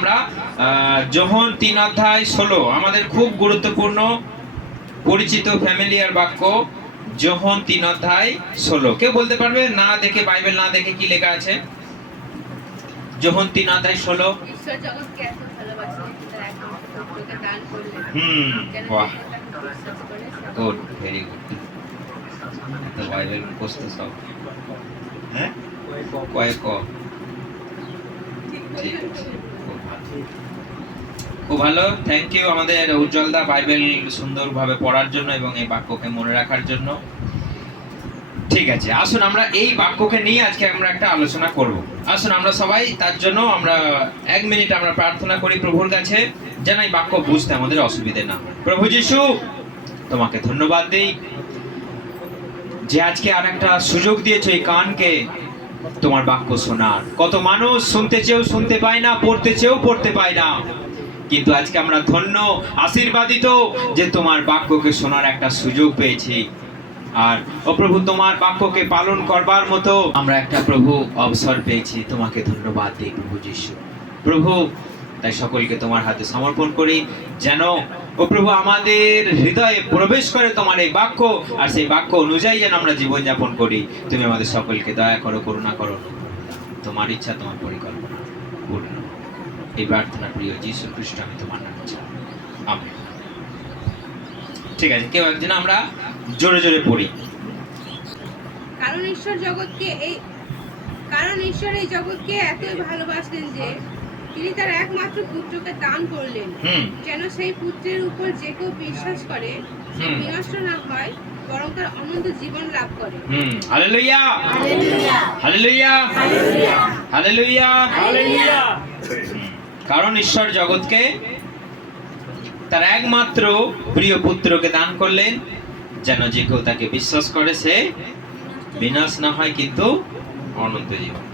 আমরা যোহন 3:16 আমাদের খুব গুরুত্বপূর্ণ পরিচিত ফ্যামিলিয়ার বাক্য। যোহন 3:16 কেউ বলতে পারবে না দেখে, বাইবেল না দেখে কি লেখা আছে? যোহন 3:16। ঈশ্বর জগৎকে এত ভালোবাসেন যে তার একমাত্র পুত্রকে দান করলেন। বাহ, গুড, ভেরি গুড। তো বাইবেল মুখস্থ সব, হ্যাঁ কয়েক ঠিক আছে, খুব ভালো। থ্যাংক ইউ আমাদের উজ্জ্বলদা বাইবেল সুন্দরভাবে পড়ার জন্য এবং এই বাক্যকে মনে রাখার জন্য। ঠিক আছে, আসুন আমরা এই বাক্যকে নিয়ে আজকে আমরা একটা আলোচনা করব। আসুন আমরা সবাই তার জন্য আমরা 1 মিনিট আমরা প্রার্থনা করি প্রভুর কাছে, যেন এই বাক্য বুঝতে আমাদের অসুবিধে না হয়। প্রভু যিশু, তোমাকে ধন্যবাদ দেই যে আজকে আর একটা সুযোগ দিয়েছো এই কানকে তোমার বাক্য শোনার। কত মানুষ শুনতে চেয়েও শুনতে পায় না, পড়তে চেয়েও পড়তে পায় না, কিন্তু আজকে আমরা ধন্য, আশীর্বাদিত যে তোমার বাক্যকে শোনার একটা সুযোগ পেয়েছি। আর ও প্রভু, তোমার বাক্যকে পালন করবার মতো আমরা একটা প্রভু অবসর পেয়েছি। তোমাকে ধন্যবাদ দিই প্রভু যিশু। প্রভু, তাই সকলকে তোমার হাতে সমর্পণ করি, যেন ও প্রভু আমাদের হৃদয়ে প্রবেশ করে তোমার এই বাক্য, আর সেই বাক্য অনুযায়ী যেন আমরা জীবনযাপন করি। তুমি আমাদের সকলকে দয়া করো, করুণা করো। তোমার ইচ্ছা, তোমার পরিকল্পনা পূর্ণ। এই প্রার্থনা প্রিয় যীশু খ্রিস্ট আমি তোমার নামে চাই, আমেন। ঠিক আছে, কেউ একজন আমরা জোরে জোরে পড়ি। কারণ ঈশ্বর এই জগৎকে এতই ভালোবাসলেন যে তিনি তার একমাত্র পুত্রকে দান করলেন, যেন সেই পুত্রের উপর যে কেউ বিশ্বাস করে সে বিনষ্ট না হয়, বরং তার অনন্ত জীবন লাভ করে। Hallelujah, hallelujah, hallelujah, hallelujah. কারণ ঈশ্বর জগৎকে তার একমাত্র প্রিয় পুত্রকে দান করলেন, যেন যে কেউ তাকে বিশ্বাস করে সে বিনাশ না হয়, কিন্তু অনন্ত জীবন।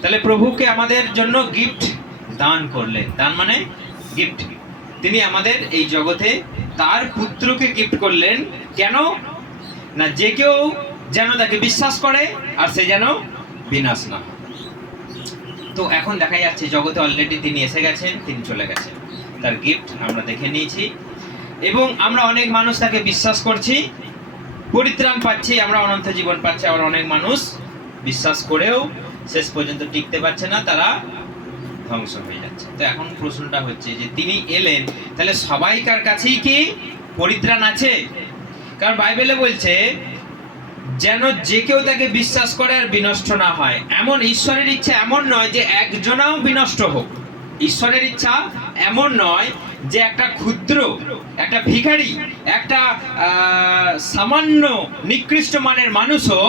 তাহলে প্রভুকে আমাদের জন্য গিফট দান করলেন। দান মানে গিফট। তিনি আমাদের এই জগতে তার পুত্রকে গিফট করলেন। কেন না? যে কেউ যেন তাকে বিশ্বাস করে আর সে যেন বিনাশ না হয়। তো এখন দেখা যাচ্ছে জগতে অলরেডি তিনি এসে গেছেন, তিনি চলে গেছেন, তার গিফট আমরা দেখে নিয়েছি এবং আমরা অনেক মানুষ তাকে বিশ্বাস করছি, পরিত্রাণ পাচ্ছি, আমরা অনন্ত জীবন পাচ্ছি। আবার অনেক মানুষ বিশ্বাস করেও শেষ পর্যন্ত টিকতে পারছে না, তারা ধ্বংস হয়ে যাচ্ছে। তো এখন প্রশ্নটা হচ্ছে যে তিনি এলেন, তাহলে সবাইকার কাছেই কি পরিত্রাণ আছে? কারণ বাইবেলে বলছে যেন যে কেউ তাকে বিশ্বাস করে আর বিনষ্ট না হয়। এমন ঈশ্বরের ইচ্ছা এমন নয় যে একজনাও বিনষ্ট হোক। ঈশ্বরের ইচ্ছা এমন নয় যে একটা ক্ষুদ্র, একটা ভিখারি, একটা সামান্য নিকৃষ্ট মানের মানুষও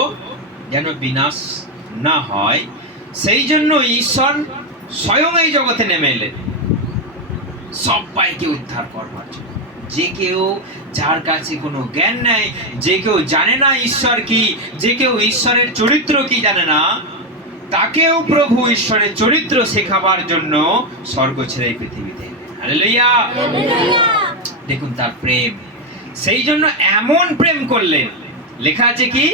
যেন বিনাশ না হয়। সেই জন্য ঈশ্বর স্বয়ং এই জগতে নেমে এলেন সবাইকে উদ্ধার করবার জন্য। যে কেউ যার কাছে কোনো জ্ঞান নেই, যে কেউ জানে না ঈশ্বর কি, যে কেউ ঈশ্বরের চরিত্র কি জানে না, তাকেও প্রভু ঈশ্বরের চরিত্র শেখাবার জন্য স্বর্গ ছেড়ে এই পৃথিবীতে। হালেলুয়া, দেখুন তার প্রেম। সেই জন্য এমন প্রেম করলেন, লেখা আছে কি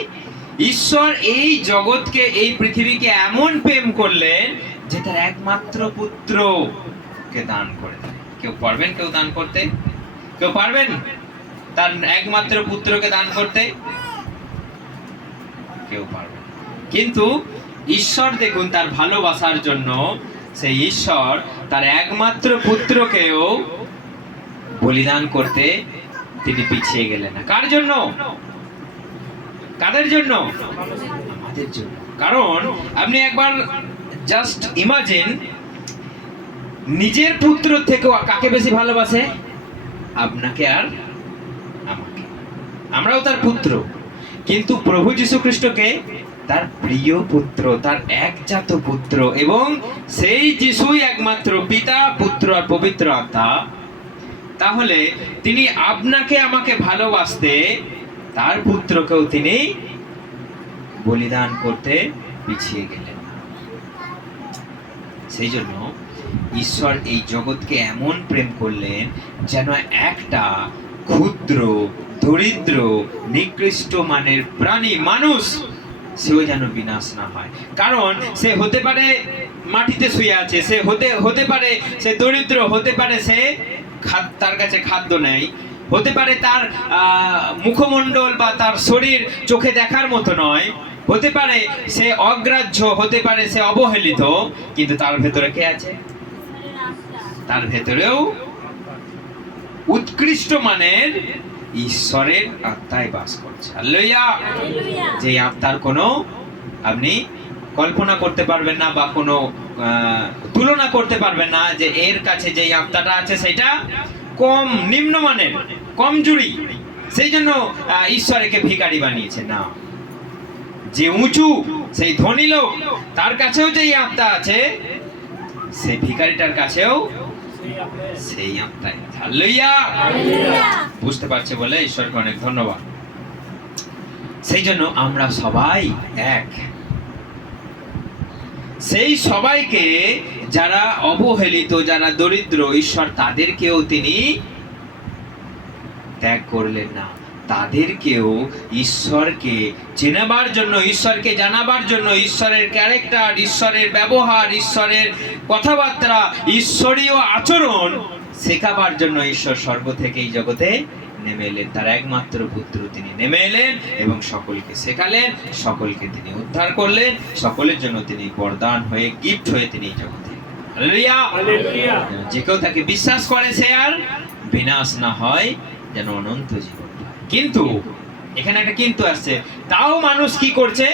ঈশ্বর এই জগৎকে, এই পৃথিবীকে এমন প্রেম করলেন যে তার একমাত্র পুত্রকে দান করে দেয়। কেউ পারবেন কেউ দান করতে? কেউ পারবেন তার একমাত্র পুত্রকে দান করতে? কেউ পারবেন। কিন্তু ঈশ্বর দেখুন তার ভালোবাসার জন্য সেই ঈশ্বর তার একমাত্র পুত্রকেও বলিদান করতে তিনি পিছিয়ে গেলেন না। কার জন্য? কাদের জন্য? আমাদের জন্য। কারণ আপনি একবার জাস্ট ইমাজিন, নিজের পুত্র থেকেও কাকে বেশি ভালোবাসে? আপনাকে আর আমাকে। আমরাও তার পুত্র, কিন্তু প্রভু যীশু খ্রিস্টকে তার প্রিয় পুত্র, তার একজাত পুত্র, এবং সেই যিশুই একমাত্র পিতা, পুত্র আর পবিত্র আত্মা। তাহলে তিনি আপনাকে আমাকে ভালোবাসতে তার পুত্রকেও তিনি বলিদান করতে পিছিয়ে গেলেন। সেই জন্য ঈশ্বর এই জগৎকে এমন প্রেম করলেন যেন একটা ক্ষুদ্র, দরিদ্র, নিকৃষ্ট মানের প্রাণী, মানুষ সেও যেন বিনাশ না হয়। কারণ সে হতে পারে মাটিতে শুয়ে আছে, সে হতে পারে সে দরিদ্র, হতে পারে সে তার কাছে খাদ্য নেই, হতে পারে তার মুখমণ্ডল বা তার শরীর চোখে দেখার মতো নয়, হতে পারে সে অগ্রাহ্য, হতে পারে সে অবহেলিত, কিন্তু তার ভেতরে কে আছে? তার ভেতরেও উৎকৃষ্ট মানের ঈশ্বরের আত্মায় বাস করছে। হালেলুয়া। যে আত্মার কোনো আপনি কল্পনা করতে পারবেন না বা কোনো তুলনা করতে পারবেন না যে এর কাছে যে আত্মাটা আছে সেটা কম, নিম্নমানের, কমজোরি, সেই জন্য ঈশ্বর একে ভিখারি বানিয়েছে না। যে উঁচু, সেই ধনী লোক, তার কাছেও যে আত্মা আছে, সেই ভিখারিটার কাছেও সেই আত্মাই। হালেলুয়া। বুঝতে পারছে বলে ঈশ্বরকে অনেক ধন্যবাদ। সেই জন্য আমরা সবাই এক। সেই সবাইকে, যারা অবহেলিত, যারা দরিদ্র, ঈশ্বর তাদেরকেও তিনি ত্যাগ করলেন না। তাদেরকেও ঈশ্বরকে চেনাবার জন্য, ঈশ্বরকে জানাবার জন্য, ঈশ্বরের ক্যারেক্টার, ঈশ্বরের ব্যবহার, ঈশ্বরের কথাবার্তা, ঈশ্বরীয় আচরণ শেখাবার জন্য ঈশ্বর স্বর্গ থেকে এই জগতে নেমে এলেন। তার একমাত্র পুত্র তিনি নেমে এলেন এবং সকলকে শেখালেন, সকলকে তিনি উদ্ধার করলেন, সকলের জন্য তিনি বরদান হয়ে, গিফট হয়ে তিনি এই জগতে। হালেলুয়া। হালেলুয়া। যে কেউ তাকে বিশ্বাস করে সে আর বিনাশ না হয়, যেন অনন্ত জীবন। কিন্তু এখানে একটা কিন্তু আসছে, তাও মানুষ কি করছে?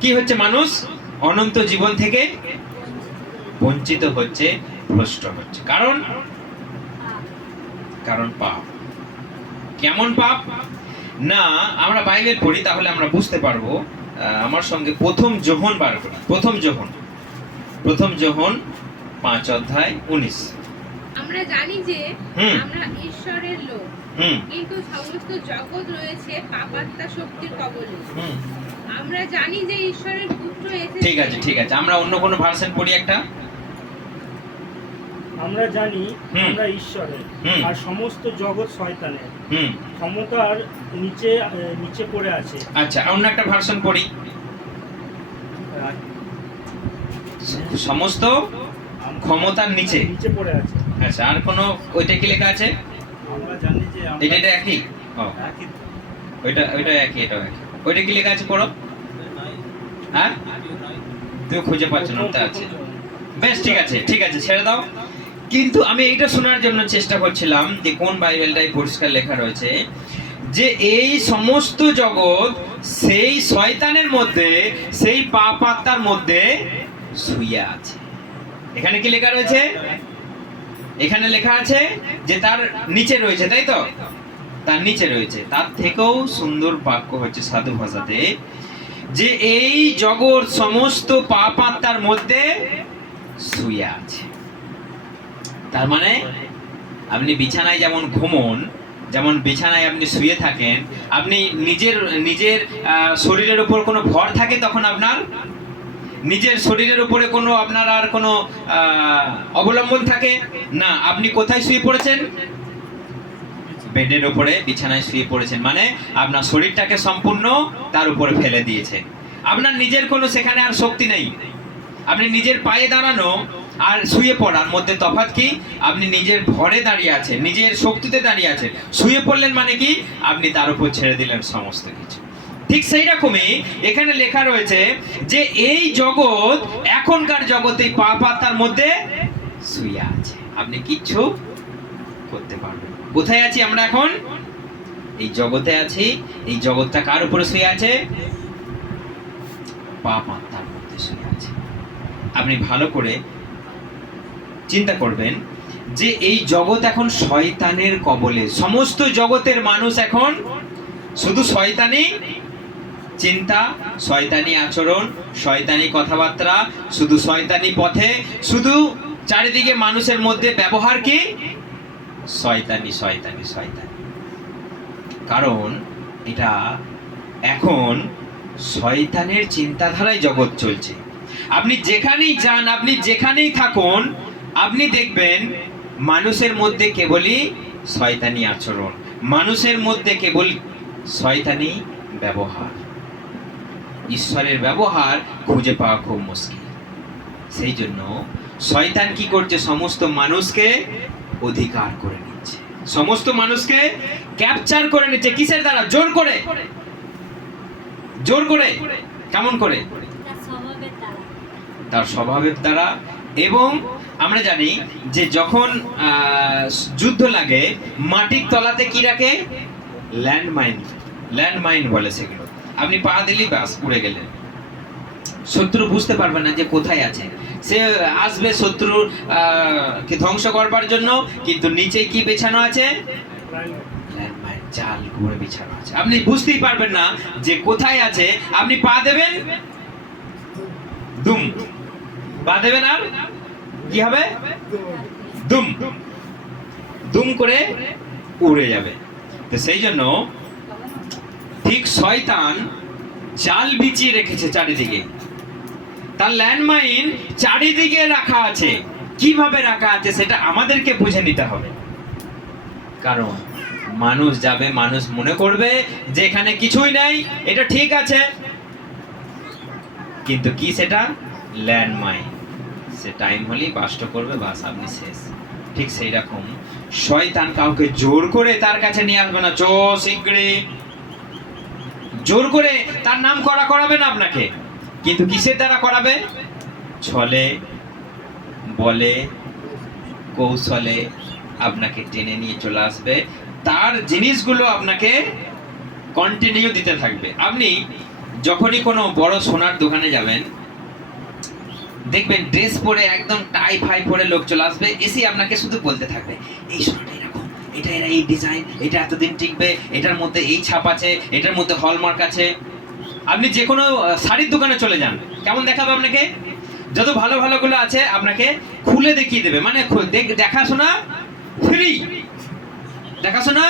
কি হচ্ছে? মানুষ অনন্ত জীবন থেকে বঞ্চিত হচ্ছে, ভ্রষ্ট হচ্ছে। কারণ পাপ। কেমন পাপ? না, আমরা বাইবেল পড়ি তাহলে আমরা বুঝতে পারবো। আমার সঙ্গে প্রথম যোহন বার করি। প্রথম যোহন 5:19। আমরা জানি যে আমরা ঈশ্বরের লোক, কিন্তু সমস্ত জগৎ রয়েছে পাপাত্মা শক্তির কবলে। আমরা জানি যে ঈশ্বরের পুত্র এসেছেন। ঠিক আছে, আমরা অন্য কোন ভার্সন পড়ি একটা। আমরা জানি আমরা ঈশ্বরের, আর সমস্ত জগৎ শয়তানের ক্ষমতার নিচে পড়ে আছে। আচ্ছা, অন্য একটা ভার্সন পড়ি। সমস্ত ক্ষমতার নিচে পড়ে আছে। আচ্ছা, আর কোন ওইটা কি লেখা আছে? আমরা জানি যে এটা একই। ওইটা একই, এটাও একই। ওইটা কি লেখা আছে পড়ো। হ্যাঁ, তুই খুঁজে পাচ্ছ না? ওটা আছে। বেশ, ঠিক আছে, ছেড়ে দাও। কিন্তু আমি এইটা শোনার জন্য চেষ্টা করছিলাম যে কোন বাইবেলটাই পরিষ্কার লেখা রয়েছে যে এই সমস্ত জগৎ সেই শয়তানের মধ্যে, সেই পাপ আত্মার মধ্যে শুয়ে আছে। এখানে কি লেখা রয়েছে? এখানে লেখা আছে যে তার নিচে রয়েছে, তাই তো? তার নিচে রয়েছে। তার থেকেও সুন্দর বাক্য হচ্ছে সাধু ভাষাতে যে এই জগৎ সমস্ত পাপ আত্মার মধ্যে শুয়ে আছে। তার মানে আপনি বিছানায় যেমন ঘুমোন, যেমন বিছানায় আপনি শুয়ে থাকেন, আপনি নিজের শরীরের উপর কোনো ভর থাকে, তখন আপনার নিজের শরীরের উপরে কোনো আপনার আর কোনো অবলম্বন থাকে না। আপনি কোথায় শুয়ে পড়েছেন? বেডের উপরে, বিছানায় শুয়ে পড়েছেন। মানে আপনার শরীরটাকে সম্পূর্ণ তার উপরে ফেলে দিয়েছেন। আপনার নিজের কোনো সেখানে আর শক্তি নেই। আপনি নিজের পায়ে দাঁড়ানো আর শুয়ে পড়ার মধ্যে তফাৎ কি? আপনি নিজের ভরে দাঁড়িয়ে আছেন, নিজের শক্তিতে দাঁড়িয়ে আছেন। শুয়ে পড়লেন মানে কি? আপনি তার উপর ছেড়ে দিলেন সমস্ত কিছু। ঠিক সেই রকমই এখানে লেখা রয়েছে যে এই জগৎ, এখনকার জগতে পাপ আত্মার মধ্যে শুয়ে আছে। আপনি কিচ্ছু করতে পারবেন। কোথায় আছি আমরা এখন? এই জগতে আছি। এই জগৎটা কার উপরে শুয়ে আছে? পাপ আত্মার মধ্যে শুয়ে আছে। আপনি ভালো করে চিন্তা করবেন যে এই জগৎ এখন শয়তানের কবলে। সমস্ত জগতের মানুষ এখন শুধু শয়তানি চিন্তা, শয়তানি আচরণ, শয়তানি কথাবার্তা, শুধু শয়তানি পথে, শুধু চারিদিকে মানুষের মধ্যে ব্যবহার কি? শয়তানি। কারণ এটা এখন শয়তানের চিন্তাধারায় জগৎ চলছে। আপনি যেখানেই যান, আপনি যেখানেই থাকুন, আপনি দেখবেন মানুষের মধ্যে কেবলই শয়তানি আচরণ, মানুষের মধ্যে কেবল শয়তানি ব্যবহার। ঈশ্বরের ব্যবহার খুঁজে পাওয়া খুব মুশকিল। সেই জন্য শয়তান কি করছে, সমস্ত মানুষকে অধিকার করে নিচ্ছে, সমস্ত মানুষকে ক্যাপচার করে নিচ্ছে। কিসের দ্বারা? জোর করে। জোর করে কেমন করে? তার স্বভাবের দ্বারা। এবং আমরা জানি যে যখন যুদ্ধ লাগে, মাটির তলাতে কি রাখে? ল্যান্ডমাইন। ল্যান্ডমাইন বলে সেগুলো। আপনি পা দিলেই বাস উড়ে গেলেন, শত্রু বুঝতে পারবে না যে কোথায় আছে। সে আসবে শত্রু কে ধ্বংস করবার জন্য, কিন্তু নিচে কি বিছানো আছে? ল্যান্ডমাইন, জাল করে বিছানো আছে। আপনি বুঝতেই পারবেন না যে কোথায় আছে। আপনি পা দেবেন, দুম, পা দেবেন আর কি হবে? দুম, দুম করে উড়ে যাবে। তো সেই জন্য ঠিক শয়তান জাল বিছিয়ে রেখেছে চারিদিকে, তার ল্যান্ডমাইন চারিদিকে রাখা আছে। কিভাবে রাখা আছে সেটা আমাদেরকে বুঝে নিতে হবে। কারণ মানুষ যাবে, মানুষ মনে করবে যে এখানে কিছুই নাই, এটা ঠিক আছে, কিন্তু কি সেটা? ল্যান্ডমাইন। সে টাইম হলেই বাস্ট করবে, বাস আপনি শেষ। ঠিক সেই রকম শয়তান কাউকে জোর করে তার কাছে নিয়ে আসবে না। চো শীঘ্রই, জোর করে তার নাম করাবে না আপনাকে, কিন্তু কিসের দ্বারা করাবে? ছলে, বলে, কৌশলে আপনাকে টেনে নিয়ে চলে আসবে। তার জিনিসগুলো আপনাকে কন্টিনিউ দিতে থাকবে। আপনি যখনই কোনো বড় সোনার দোকানে যাবেন, দেখবেন ড্রেস পরে একদম টাই ফাই পরে লোক চলে আসবে, এসে আপনাকে শুধু বলতে থাকবে এই সোনাটা এরকম, এটা এই ডিজাইন, এটা এতদিন টিকবে, এটার মধ্যে এই ছাপ আছে, এটার মধ্যে হলমার্ক আছে। আপনি যে কোনো শাড়ির দোকানে চলে যান, কেমন দেখাবে আপনাকে? যত ভালো ভালোগুলো আছে আপনাকে খুলে দেখিয়ে দেবে, মানে দেখাশোনা ফ্রি, দেখাশোনা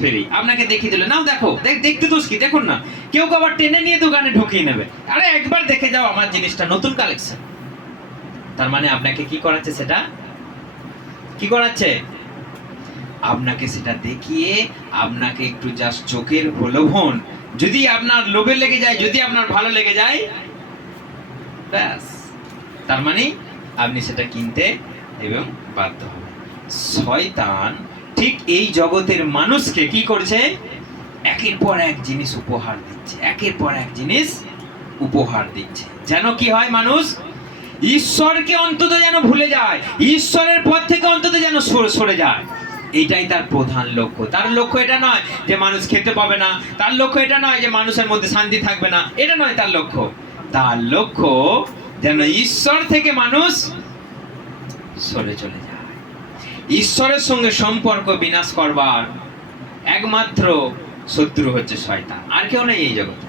ফ্রি। আপনাকে দেখিয়ে দিল, নাও দেখো, দেখতে দোষ কি, দেখুন না। কেউ আবার টেনে নিয়ে দোকানে ঢুকিয়ে নেবে, আরে একবার দেখে যাও আমার জিনিসটা, নতুন কালেকশন। তার মানে আপনাকে কি করাচ্ছে? সেটা কি করাচ্ছে? আপনাকে সেটা দেখিয়ে আপনাকে একটু জাস্ট চোখের প্রলোভন, যদি আপনার লোভে লেগে যায়, যদি আপনার ভালো লেগে যায়, ব্যাস, তার মানে আপনি সেটা কিনতে এবং বাধ্য হবেন। শয়তান ঠিক এই জগতের মানুষকে কি করছে? একের পর এক জিনিস উপহার দিচ্ছে, একের পর এক জিনিস উপহার দিচ্ছে। যেন কি হয়? মানুষ ঈশ্বরকে অন্তত যেন ভুলে যায়, ঈশ্বরের পথ থেকে অন্তত যেন সরে যায়। এটাই তার প্রধান লক্ষ্য। তার লক্ষ্য এটা নয় যে মানুষ খেতে পাবে না, তার লক্ষ্য এটা নয় যে মানুষের মধ্যে শান্তি থাকবে না, এটা নয় তার লক্ষ্য। তার লক্ষ্য যেন ঈশ্বর থেকে মানুষ সরে চলে যায়। ঈশ্বরের সঙ্গে সম্পর্ক বিনাশ করবার একমাত্র শত্রু হচ্ছে শয়তান, আর কেউ নেই এই জগতে।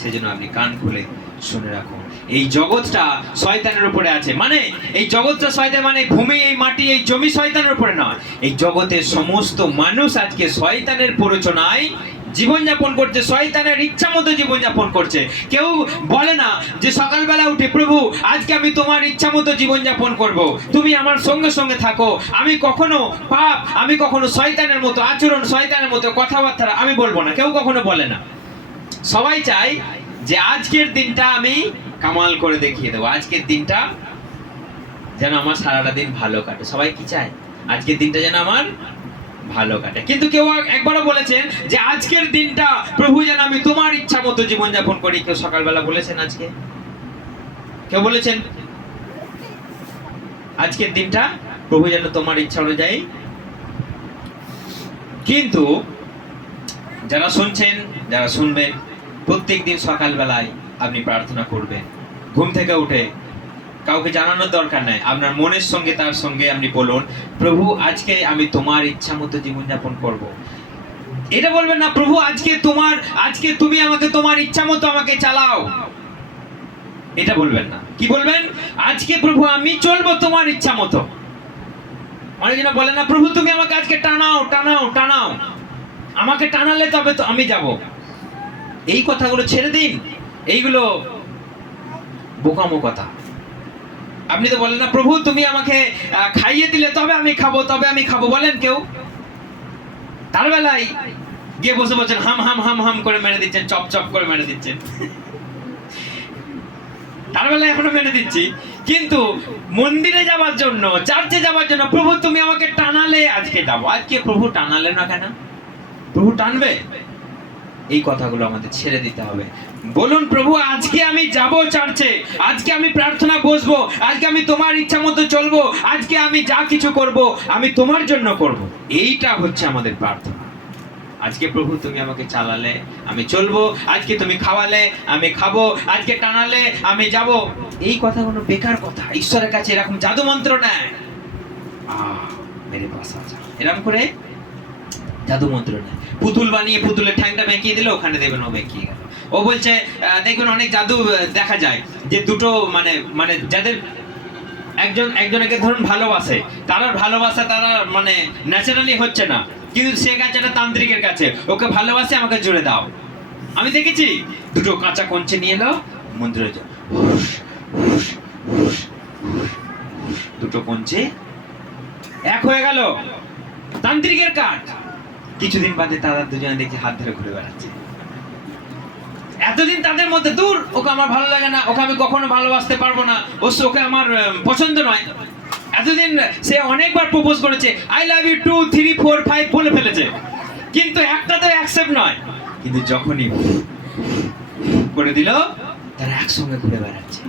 সেজন্য আপনি কান খুলে শুনে রাখুন, এই জগৎটা শয়তানের উপরে আছে। মানে এই জগৎটা শয়তান, মানে ভূমি, এই মাটি, এই জমি শয়তানের উপরে নয়। এই জগতের সমস্ত মানুষ আজকে শয়তানের প্ররোচনায় জীবনযাপন করছে, শয়তানের ইচ্ছা মতো জীবনযাপন করছে। কেউ বলে না যে সকালবেলা উঠে, প্রভু আজকে আমি তোমার ইচ্ছা মতো জীবনযাপন করব, তুমি আমার সঙ্গে সঙ্গে থাকো, আমি কখনো পাপ, আমি কখনো শয়তানের মতো আচরণ, শয়তানের মতো কথাবার্তা আমি বলবো না। কেউ কখনো বলে না। সবাই চায় যে আজকের দিনটা আমি কামাল করে দেখিয়ে দেবো, আজকের দিনটা যেন আমার সারাটা দিন ভালো কাটে। সবাই কি চায়? আজকের দিনটা যেন আমার ভালো কাটে। কিন্তু কেউ একবারও বলেছেন যে আজকের দিনটা প্রভু যেন আমি তোমার ইচ্ছা মতো জীবনযাপন করি? কেউ সকালবেলা বলেছেন আজকে? কেউ বলেছেন আজকের দিনটা প্রভু যেন তোমার ইচ্ছা অনুযায়ী? কিন্তু যারা শুনছেন, যারা শুনবেন, প্রত্যেক দিন সকালবেলায় আপনি প্রার্থনা করবেন। ঘুম থেকে উঠে কাউকে জানানোর দরকার নাই, আপনার মনের সঙ্গে তার সঙ্গে আপনি বলুন, প্রভু আজকে আমি তোমার ইচ্ছা মতো জীবনযাপন করব। এটা বলবেন না প্রভু আজকে তুমি আমাকে তোমার ইচ্ছা মতো আমাকে চালাও, এটা বলবেন না। কি বলবেন? আজকে প্রভু আমি চলবো তোমার ইচ্ছা মতো। অনেকজন বলে না, প্রভু তুমি আমাকে আজকে টানাও টানাও টানাও, আমাকে টানালে তবে তো আমি যাব। এই কথাগুলো ছেড়ে দিন, এইগুলো বোকামো কথা। আপনি তো বলেন না, প্রভু তুমি আমাকে খাইয়ে দিলে তবে আমি খাবো, তবে আমি খাবো, বলেন কেউ? তার বেলায় গিয়ে বসে বলছেন হাম হাম হাম হাম করে মেরে দিচ্ছেন, চপ চপ করে মেরে দিচ্ছেন। তার বেলায় এখনো মেনে দিচ্ছি, কিন্তু মন্দিরে যাওয়ার জন্য, চার্চে যাওয়ার জন্য, প্রভু তুমি আমাকে টানালে আজকে যাবো। আজকে প্রভু টানালে না কেন? প্রভু টানবে? এই কথাগুলো আমাদের ছেড়ে দিতে হবে। বলুন, প্রভু আজকে আমি যাব চার্চে, আজকে আমি প্রার্থনা বসবো, আজকে আমি তোমার ইচ্ছা মতো চলবো, আজকে আমি যা কিছু করব আমি তোমার জন্য করব। এইটা হচ্ছে আমাদের প্রার্থনা। আজকে প্রভু তুমি আমাকে চালালে আমি চলবো, আজকে তুমি খাওয়ালে আমি খাবো, আজকে টানালে আমি যাব। এই কথাগুলো বেকার কথা। ঈশ্বরের কাছে এরকম জাদু মন্ত্র নেয়, মেরে পাশা এরকম করে জাদু মন্ত্র নেয়। পুতুল বানিয়ে পুতুলের ঠ্যাংটা বেঁকিয়ে দিলে ওখানে দেবেন, ও বেঁকিয়ে গেল। ও বলছে দেখবেন অনেক জাদু দেখা যায় যে দুটো মানে যাদের একজনকে ধরুন ভালোবাসে, তারা ভালোবাসা তারা মানে ন্যাচারালি হচ্ছে না, কিন্তু সে গেছে একটা তান্ত্রিকের কাছে, ওকে ভালোবাসে, আমাকে জুড়ে দাও। আমি দেখেছি দুটো কাঁচা কঞ্চে নিয়ে এলো মন্দিরে, দুটো কঞ্চে এক হয়ে গেল, তান্ত্রিকের কাজ। কিছুদিন বাদে তারা দুজনে দেখছি হাত ধরে ঘুরে বেড়াচ্ছে। এতদিন তাদের মধ্যে দূর, ওকে আমার ভালো লাগে না, ওকে আমি কখনো ভালোবাসতে পারবো না, ওকে আমার পছন্দ নয়। এতদিন সে অনেকবার প্রপোজ করেছে, আই লাভ ইউ 2 3 4 5 বলে ফেলেছে, কিন্তু একটা তো অ্যাকসেপ্ট নয়। কিন্তু যখনই করে দিল, তারা একসঙ্গে ঘুরে বেড়াচ্ছে।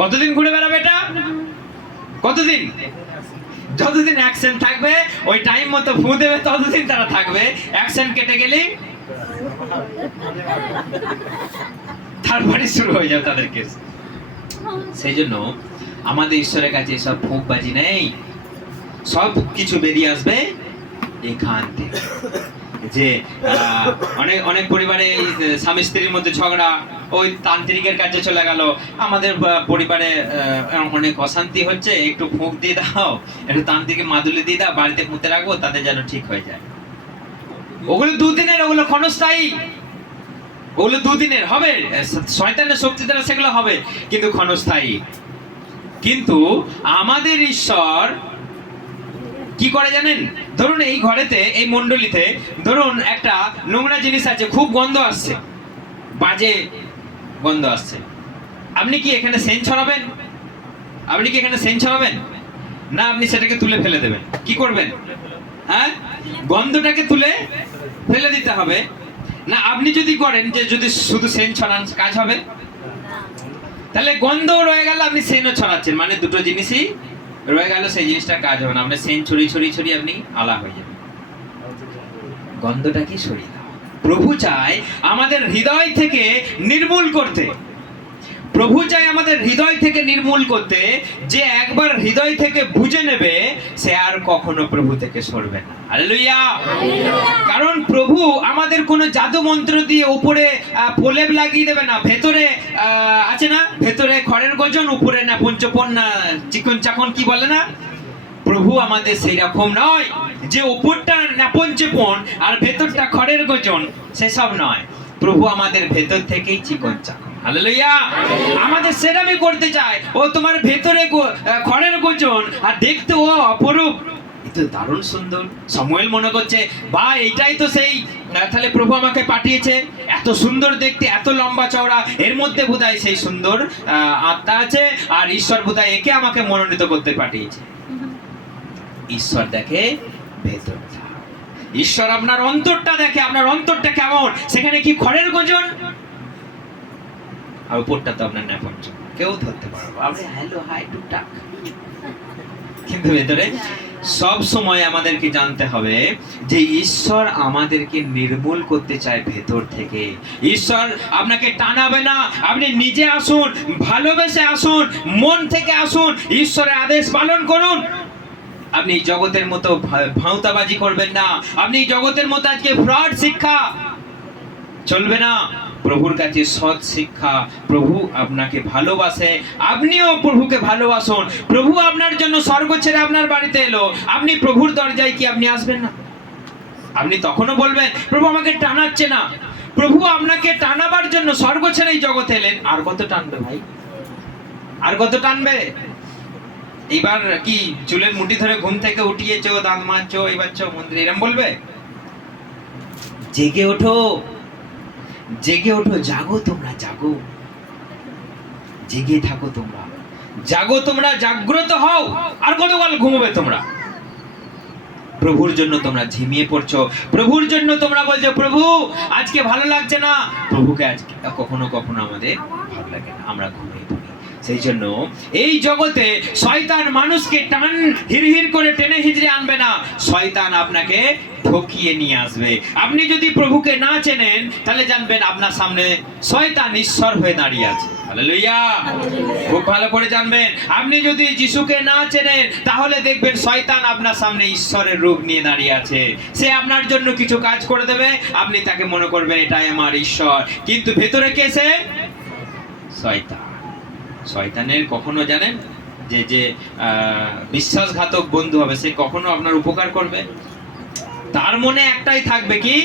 কতদিন ঘুরে বেড়াবে এটা? কতদিন? যতদিন অ্যাকশন থাকবে, ওই টাইম মতো ফু দেবে, ততদিন তারা থাকবে। অ্যাকশন কেটে গেলেই তারপরে শুরু হয়ে যাবে তাদের কেস। সেই জন্য আমাদের ঈশ্বরের কাছে সব ফুঁকবাজি নেই, সব কিছু বেরিয়ে আসবে এখান থেকে। যে অনেক পরিবারে স্বামী স্ত্রীর মধ্যে ঝগড়া, ওই তান্ত্রিকের কাছে চলে গেল, আমাদের পরিবারে অনেক অশান্তি হচ্ছে, একটু ফুঁক দিয়ে দাও, একটু তান্ত্রিকে মাদুলি দিয়ে দাও, বাড়িতে পুঁতে রাখবো, তাদের যেন ঠিক হয়ে যায়। ওগুলো দুদিনের, ওগুলো ক্ষণস্থায়ী, ওগুলো দুদিনের হবে, শয়তানের শক্তি দ্বারা সেগুলো হবে, কিন্তু ক্ষণস্থায়ী। কিন্তু আমাদের ঈশ্বর কি করে জানেন? ধরুন এই ঘরেতে, এই মণ্ডলীতে ধরুন একটা নোংরা জিনিস আছে, খুব গন্ধ আসছে, বাজে গন্ধ আসছে। আপনি কি এখানে সেন্ট ছড়াবেন? আপনি কি এখানে সেন্ট ছড়াবেন না? আপনি সেটাকে তুলে ফেলে দেবেন। কি করবেন? হ্যাঁ, গন্ধটাকে তুলে ফেলে দিতে হবে না? আপনি যদি করেন যে যদি শুধু সেন্ট ছড়ান, কাজ হবে? তাহলে গন্ধ রয়ে গেল, আপনি সেন্টও ছড়াচ্ছেন, মানে দুটো জিনিসই রয়ে গেল, সেই জিনিসটার কাজ হবে না। আপনি সেন্ট ছড়িয়ে আপনি আলা হয়ে যাবেন। গন্ধটাকে সরিয়ে দাও। প্রভু চায় আমাদের হৃদয় থেকে নির্মূল করতে। প্রভু চাই আমাদের হৃদয় থেকে নির্মূল করতে। যে একবার হৃদয় থেকে বুঝে নেবে, সে আর কখনো প্রভু থেকে সরবে না। হালেলুয়া! কারণ প্রভু আমাদের কোনো জাদু মন্ত্র দিয়ে উপরে প্রলেপ লাগিয়ে দেবে না। ভেতরে আছে না, ভেতরে খড়ের গজন, উপরে না পঞ্চপন না চিকন চাকন কি বলে না, প্রভু আমাদের সেই রকম নয় যে উপরটা ন্যাপন চেপন আর ভেতরটা খড়ের গজন, সেসব নয়। প্রভু আমাদের ভেতর থেকেই চিকন চাকন। হালেলুয়া! আমাদের সেরামি করতে চায়। ও তোমার ভেতরে খড়ের গজন আর দেখতে ও অপরূপ, এতো দারুণ সুন্দর। সমুয়েল মনে করছে, বা এইটাই তো সেই, তাহলে প্রভু আমাকে পাঠিয়েছে, এত সুন্দর দেখতে, এত লম্বা চওড়া, এর মধ্যে বোধহয় সেই সুন্দর আত্মা আছে, আর ঈশ্বর বোধহয় একে আমাকে মনোনীত করতে পাঠিয়েছে। ঈশ্বর দেখে ভেতরটা, ঈশ্বর আপনার অন্তরটা দেখে, আপনার অন্তরটা কেমন, সেখানে কি খড়ের গজন, আর উপরটা তো আপনার ন্যাপঞ্চ, কেউ ধরতে পারবো আপনি হ্যালো হাই টুকটাক, কিন্তু ভেতরে সব সময় আমাদেরকে জানতে হবে যে ঈশ্বর আমাদেরকে নির্মূল করতে চায় ভেতর থেকে। ঈশ্বর আপনাকে টানাবে না, আপনি নিজে আসুন, ভালোবেসে আসুন, মন থেকে আসুন, ঈশ্বরের আদেশ পালন করুন। আপনি জগতের মতো ভাঁওতাবাজি করবেন না, আপনি জগতের মতো আজকে ফ্রড শিক্ষা চলবে না। প্রভুর কাছে সৎ শিক্ষা, প্রভু আপনাকে ভালোবাসে, আপনিও প্রভুকে ভালোবাসুন। প্রভু আপনার জন্য স্বর্গ ছেড়ে আপনার বাড়িতে এলো, আপনি প্রভুর দরজায় কি আপনি আসবেন না? আপনি তখনও বলবেন প্রভু আমাকে টানাচ্ছে না। প্রভু আপনাকে টানাবার জন্য স্বর্গ ছেড়ে এই জগতে এলেন। আর কত টানবে ভাই, আর কত টানবে? এবার কি চুলের মুঠি ধরে ঘুম থেকে উঠিয়েছো, দাঁত মাজছো, এবার চো মন্দিরে, এরম বলবে? জেগে ওঠো, জেগে ওঠো, জাগো, তোমরা জাগো, জেগে থাকো তোমরা, জাগো তোমরা, জাগ্রত হও। আর কতকাল ঘুমোবে তোমরা? প্রভুর জন্য তোমরা ঝিমিয়ে পড়ছো, প্রভুর জন্য তোমরা বলছো প্রভু আজকে ভালো লাগছে না। প্রভুকে আজকে কখনো কখনো আমাদের ভালো লাগে না, আমরা ঘুমিয়ে পড়ি। সেই জন্য এই জগতে শয়তান মানুষকে টান হিরহির করে টেনে হিজড়ে আনবে না, শয়তান আপনাকে ঠকিয়ে নিয়ে আসবে। আপনি যদি প্রভুকে না চেনেন তাহলে জানবেন আপনার সামনে শয়তান ঈশ্বর হয়ে দাঁড়িয়ে আছে। হালেলুয়া! খুব ভালো করে জানবেন, আপনি যদি যিশুকে না চেনেন তাহলে দেখবেন শয়তান আপনার সামনে ঈশ্বরের রূপ নিয়ে দাঁড়িয়ে আছে। সে আপনার জন্য কিছু কাজ করে দেবে, আপনি তাকে মনে করবেন এটাই আমার ঈশ্বর, কিন্তু ভেতরে কে সে? শয়তান। শয়তানের কখনো জানেন যে বিশ্বাসঘাতক বন্ধু হবে, সে কখনো আপনার উপকার করবে? তার মনে একটাই থাকবে, কি?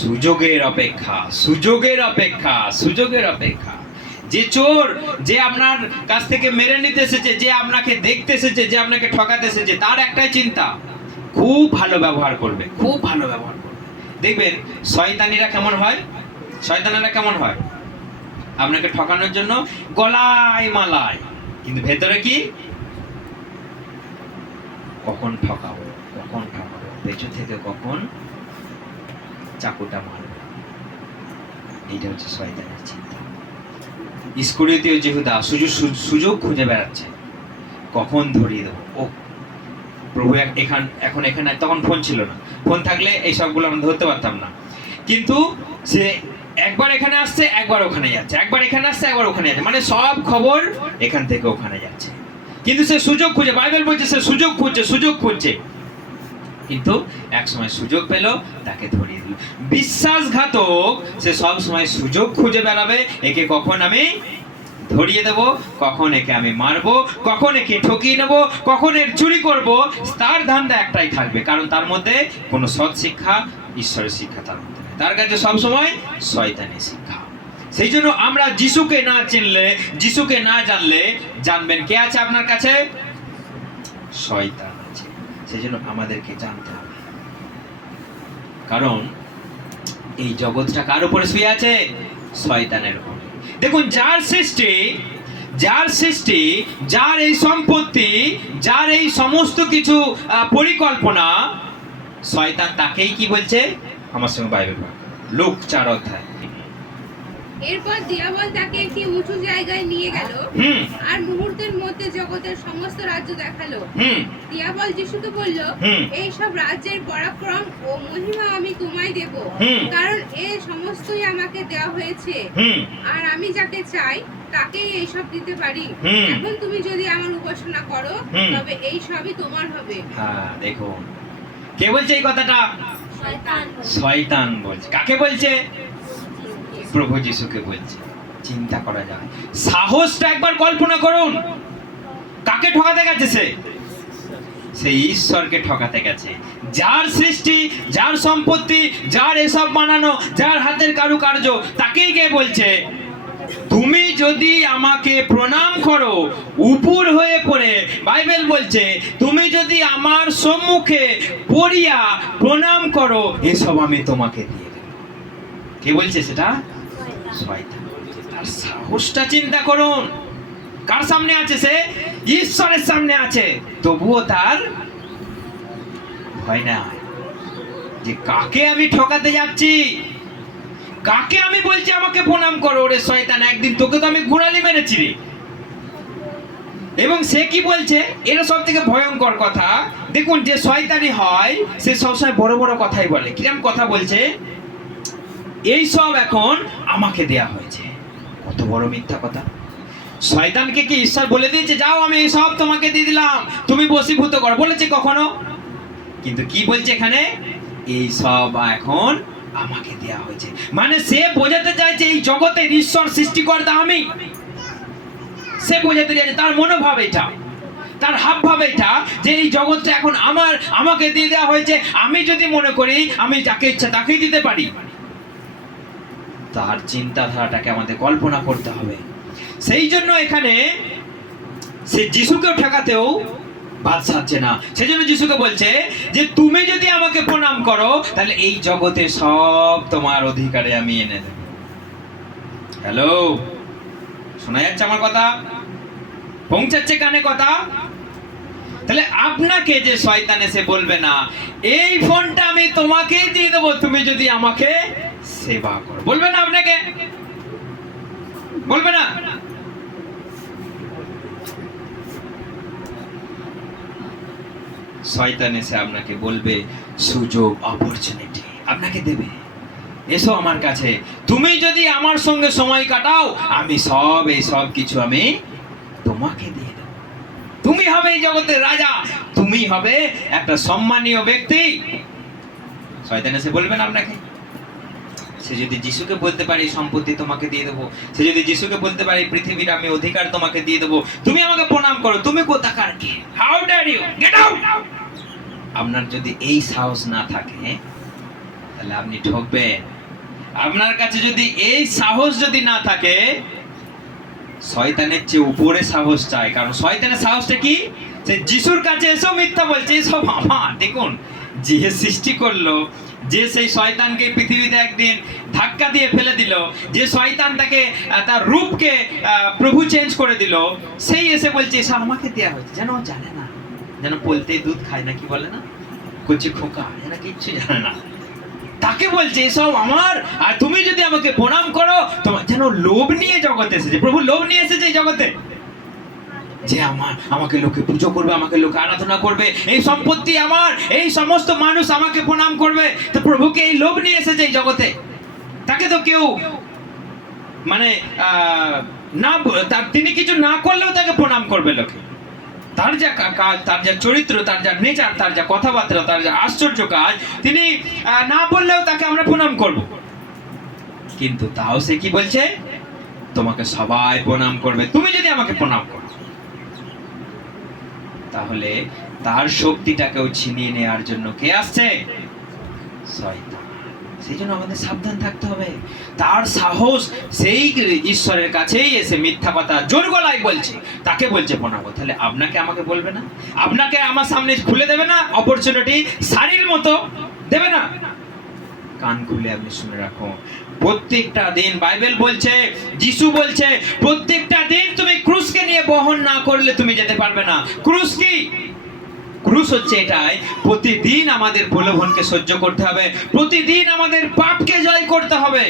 সুযোগের অপেক্ষা, সুযোগের অপেক্ষা, সুযোগের অপেক্ষা। যে চোর, যে আপনার কাছ থেকে মেরে নিতে এসেছে, যে আপনাকে দেখতে এসেছে, যে আপনাকে ঠকাতে এসেছে, তার একটাই চিন্তা, খুব ভালো ব্যবহার করবে, খুব ভালো ব্যবহার করবে। দেখবেন শয়তানিরা কেমন হয়, শয়তানেরা কেমন হয়? আপনাকে ঠকানোর জন্য গলায় মালায়, কিন্তু ভেতরে কি? কখন ঠকাবো, কখন ঠকাবো, পেছন থেকে কখন চাকুটা মারবো। এইটা হচ্ছে শয়তানের চিন্তা। ইস্করিওতীয় যেহুদা সুযোগ খুঁজে বেড়াচ্ছে, কখন ধরিয়ে দেবো। ও প্রভু এখন এখানে, তখন ফোন ছিল না, ফোন থাকলে এই সবগুলো আমরা ধরতে পারতাম না। কিন্তু সে একবার এখানে আসছে, একবার ওখানে যাচ্ছে, একবার এখানে আসছে, একবার ওখানে যাচ্ছে, মানে সব খবর এখান থেকে ওখানে যাচ্ছে। কিন্তু সে সুযোগ খুঁজে, বাইবেল বলছে সে সুযোগ খুঁজছে, সুযোগ খুঁজছে, কিন্তু এক সময় সুযোগ পেল, তাকে ধরিয়ে দিল। বিশ্বাসঘাতক সে সব সময় সুযোগ খুঁজে বেড়াবে, একে কখন আমি ধরিয়ে দেব, কখন একে আমি মারবো, কখন একে ঠকিয়ে নেব, কখন এর চুরি করব। তার ধান্দা একটাই থাকবে, কারণ তার মধ্যে কোনো সৎ শিক্ষা, ঈশ্বরের শিক্ষা তার মধ্যে নেই। তার কাছে সবসময় শয়তানি শিক্ষা। সেই জন্য আমরা যিশুকে না চিনলে, যিশুকে না জানলে, জানবেন কে আছে আপনার কাছে? শয়তান আছে। সেই জন্য আমাদেরকে জানতে হবে, কারণ এই জগৎটা কার উপরে শুয়ে আছে? শয়তানের উপরে। দেখুন, যার সৃষ্টি, যার এই সম্পত্তি, যার এই সমস্ত কিছু পরিকল্পনা, শয়তান তাকেই কি বলছে? আমার সঙ্গে বাইবেল পড়ো, লূক 4 অধ্যায়। এরপর দিয়াবল তাকে একটি উঁচু জায়গায় নিয়ে গেল, আর মুহূর্তের মধ্যে জগতের সমস্ত রাজ্য দেখালো। দিয়াবল যিশুকে বলল, এই সব রাজ্যের পরাক্রম ও মহিমা আমি তোমায় দেব, কারণ এই সমস্তই আমাকে দেওয়া হয়েছে, আর আমি যাকে চাই তাকেই এই সব দিতে পারি। এখন তুমি যদি আমার উপাসনা করো, তবে এই সবই তোমার হবে। হ্যাঁ, দেখুন কে বলছে এই কথাটা? শয়তান। শয়তান বলছে। কাকে বলছে? প্রভু যিশুকে বলছে। চিন্তা করা যায়, সাহসটা একবার কল্পনা করুন। কাকে ঠকাতে গেছে সে? সেই ঈশ্বরকে ঠকাতে গেছে। যার সৃষ্টি, যার সম্পত্তি, যার এসব বানানো, যার হাতের কারুকার্য, তাকেই গিয়ে বলছে তুমি যদি আমাকে প্রণাম করো, উপর হয়ে পড়ে, বাইবেল বলছে তুমি যদি আমার সম্মুখে পড়িয়া প্রণাম করো, এসব আমি তোমাকে দিয়ে দেব। কে বলছে সেটা? শয়তান বলছে। তার সাহসটা চিন্তা করুন। কার সামনে আছে সে? ঈশ্বরের সামনে আছে, তবুও তার ভয় নাই যে কাকে আমি ঠকাতে যাচ্ছি, কাকে আমি বলছি আমাকে প্রণাম করো। রে শয়তান, একদিন তোকে তো আমি ঘুরালি মেরেছি রে। এবং সে কি বলছে? এটা সব থেকে ভয়ঙ্কর কথা। দেখুন, যে শয়তানি হয় সে সবসময় বড় বড় কথাই বলে। কিরম কথা বলছে? এই সব এখন আমাকে দেয়া হয়েছে। কত বড় মিথ্যা কথা। শয়তানকে কি ঈশ্বর বলে দিয়েছে যাও আমি এই সব তোমাকে দিয়ে দিলাম, তুমি বশীভূত করো? বলেছে কখনো? কিন্তু কি বলছে এখানে? এই সব এখন আমাকে দেয়া হয়েছে। মানে সে বোঝাতে চাইছে এই জগতের ঈশ্বর সৃষ্টিকর্তা আমি। সে বোঝাতে চাইছে, তার মনোভাব এটা, তার হাবভাব এটা, যে এই জগৎটা এখন আমাকে দিয়ে দেওয়া হয়েছে। আমি যদি মনে করি আমি যাকে ইচ্ছা তাকেই দিতে পারি। তার চিন্তাধারাটাকে আমাদের কল্পনা করতে হবে। সেই জন্য এখানে সে যিশুকেও ঠেকাতেও বাদ সাধছে না। সেই জন্য যিশুকে বলছে যে তুমি যদি আমাকে প্রণাম করো, তাহলে এই জগতে সব তোমার অধিকারে আমি এনে দেব। হ্যালো, শোনা যাচ্ছে আমার কথা? পৌঁছাচ্ছে কানে কথা? তাহলে আপনাকে যে শয়তান এসে বলবে না এই ফোনটা আমি তোমাকেই দিয়ে দেবো তুমি যদি আমাকে সেবা করো, বলবে না আপনাকে? বলবে না? শয়তান এসে আপনাকে বলবে সুযোগ, অপরচুনিটি আপনাকে দেবে, এসো আমার কাছে, তুমি যদি আমার সঙ্গে সময় কাটাও আমি এই সব কিছু আমি তোমাকে দিয়ে দেব, তুমি হবে এই জগতের রাজা, তুমি হবে একটা সম্মানীয় ব্যক্তি। শয়তান এসে বলবেন আপনাকে? সে যদি যিশুকে বলতে পারে সম্পত্তি তোমাকে দিয়ে দেবো, সে যদি যিশুকে বলতে পারে পৃথিবীর আমি অধিকার তোমাকে দিয়ে দেবো, তুমি আমাকে প্রণাম করো, তুমি কোথাকার কে? How dare you, get out. আপনার যদি এই সাহস না থাকে তাহলে আপনি ঠকবেন। আপনার কাছে যদি এই সাহস যদি না থাকে, শয়তানের চেয়ে উপরে সাহস চাই। কারণ শয়তানের সাহসটা কি? সে যিশুর কাছে এসেও মিথ্যা বলছে, এসব আমার। দেখুন, যে সৃষ্টি করলো, যে সেই শয়তানকে পৃথিবীতে একদিন ধাক্কা দিয়ে ফেলে দিল, যে শয়তান তাকে তার রূপকে প্রভু চেঞ্জ করে দিল, সেই এসে বলছে এসব আমাকে দেয়া হয়েছে। যেন জানে না, যেন বলতে দুধ খায় না, কি বলে না, কচি খোকা, যেন কিচ্ছু জানে না। তাকে বলছে এসব আমার, আর তুমি যদি আমাকে প্রণাম করো, তোমার যেন লোভ নিয়ে জগতে এসেছে। প্রভু লোভ নিয়ে এসেছে এই জগতে, যে আমাকে লোকে পুজো করবে, আমাকে লোকে আরাধনা করবে, এই সম্পত্তি আমার, এই সমস্ত মানুষ আমাকে প্রণাম করবে। তো প্রভুকে এই লোভ নিয়ে এসেছে এই জগতে। তাকে তো কেউ মানে না, তিনি কিছু না করলেও তাকে প্রণাম করবে লোকে। তার যা কাজ, তার যা চরিত্র, তার যা নেচার, তার যা কথাবার্তা, তার যা আশ্চর্য কাজ, তিনি না বললেও তাকে আমরা প্রণাম করব। কিন্তু তাও সে কি বলছে? তোমাকে সবাই প্রণাম করবে তুমি যদি আমাকে প্রণাম করো। তাহলে তার শক্তিটাকেও ছিনিয়ে নেওয়ার জন্য কে আসছে? শয়তান। সেই জন্য আমাদের সাবধান থাকতে হবে। তার সাহস সেই ঈশ্বরের কাছেই এসে মিথ্যা কথা জোর গলায় বলছে, তাকে বলছে প্রণাম। তাহলে আপনাকে আমাকে বলবে না? আপনাকে আমার সামনে খুলে দেবে না অপরচুনিটি? শাড়ির মতো দেবে না? কান খুলে আপনি শুনে রাখুন, প্রত্যেকটা দিন বাইবেল বলছে, যিশু বলছে, প্রত্যেকটা দিন তুমি ক্রুশকে নিয়ে বহন না করলে তুমি যেতে পারবে না। ক্রুশ কি? ক্রুশ হচ্ছে এটাই, প্রতিদিন আমাদের প্রলোভনকে সহ্য করতে হবে, প্রতিদিন আমাদের পাপকে জয় করতে হবে।